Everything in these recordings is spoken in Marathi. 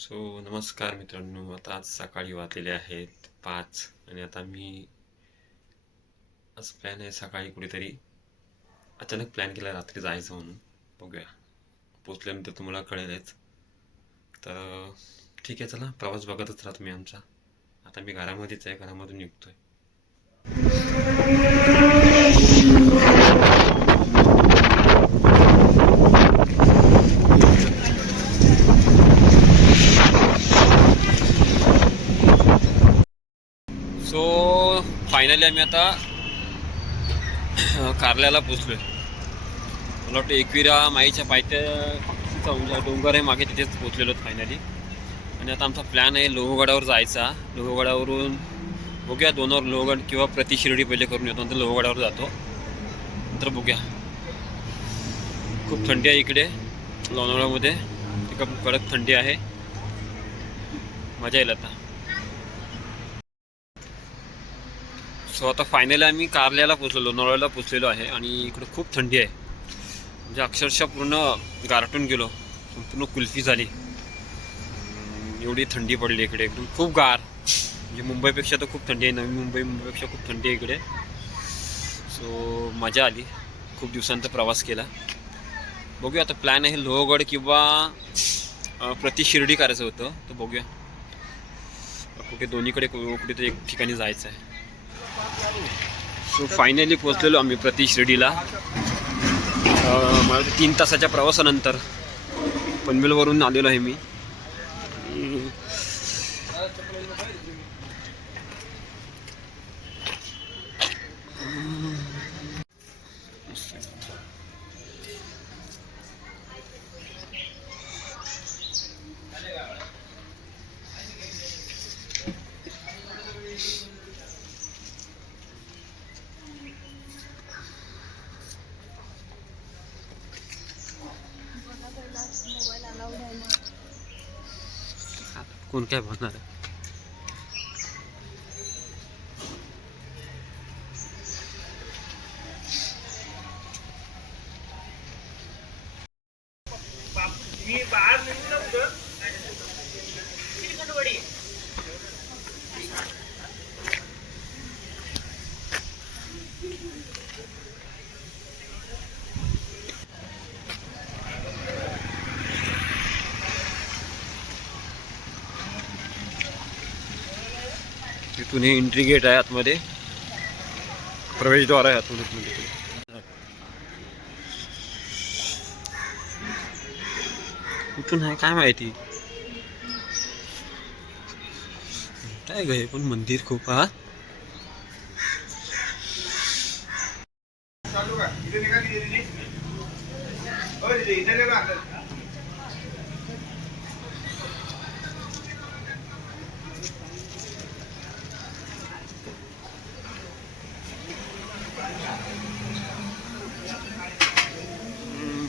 सो नमस्कार मित्रांनो. आता आज सकाळी वाजलेले आहेत 5 आणि आता मी आज प्लॅन आहे सकाळी कुठेतरी अचानक प्लॅन केला रात्री जायचं म्हणून. बघूया, पोचल्यानंतर तुम्हाला कळेलच. तर ठीक आहे, चला प्रवास बघतच राहा तुम्ही आमचा. आता मी घरामध्येच आहे, घरामधून निघतोय. सो फायनली आम्ही आता कारल्याला पोचलोय. मला वाटतं एकविरा माईच्या पायथ्याचा डोंगर आहे मागे, तिथेच पोचलेलो फायनली. आणि आता आमचा प्लॅन आहे लोहगडावर जायचा. लोहगडावरून बघूया, दोनवर लोहगड किंवा प्रति शिर्डी पहिले करून येतो, नंतर लोहगडावर जातो. नंतर बघूया. खूप थंडी आहे इकडे लोणावळ्यामध्ये, तिकडे कडक थंडी आहे. मजा येईल आता. सो आता फायनली आम्ही कारल्याला पोचलो, लोणावळ्याला पोचलेलो आहे. आणि इकडे खूप थंडी आहे, म्हणजे अक्षरशः पूर्ण गारटून गेलो, संपूर्ण कुल्फी झाली. एवढी थंडी पडली इकडे, एकदम खूप गार. म्हणजे मुंबईपेक्षा तर खूप थंडी आहे, नवी मुंबईपेक्षा खूप थंडी आहे इकडे. सो मजा आली, खूप दिवसांचा प्रवास केला. बघूया आता, प्लॅन आहे लोहगड किंवा प्रति शिर्डी करायचं होतं, तर बघूया कुठे, दोन्हीकडे कुठे एक ठिकाणी जायचं आहे. सो फायनली पोचलेलो आम्ही प्रति शिर्डीला. मला 3 तासाच्या प्रवासानंतर पनवेलवरून आलेलो आहे मी. कोण काय म्हणणार आहे. तिथून हे एंट्री गेट आहे, आतमध्ये प्रवेशद्वार आहे आतमध्ये. कुठून आहे काय माहिती. काय ग, पण मंदिर खूप. हा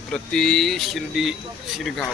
प्रति शिर्डी शिरगाव.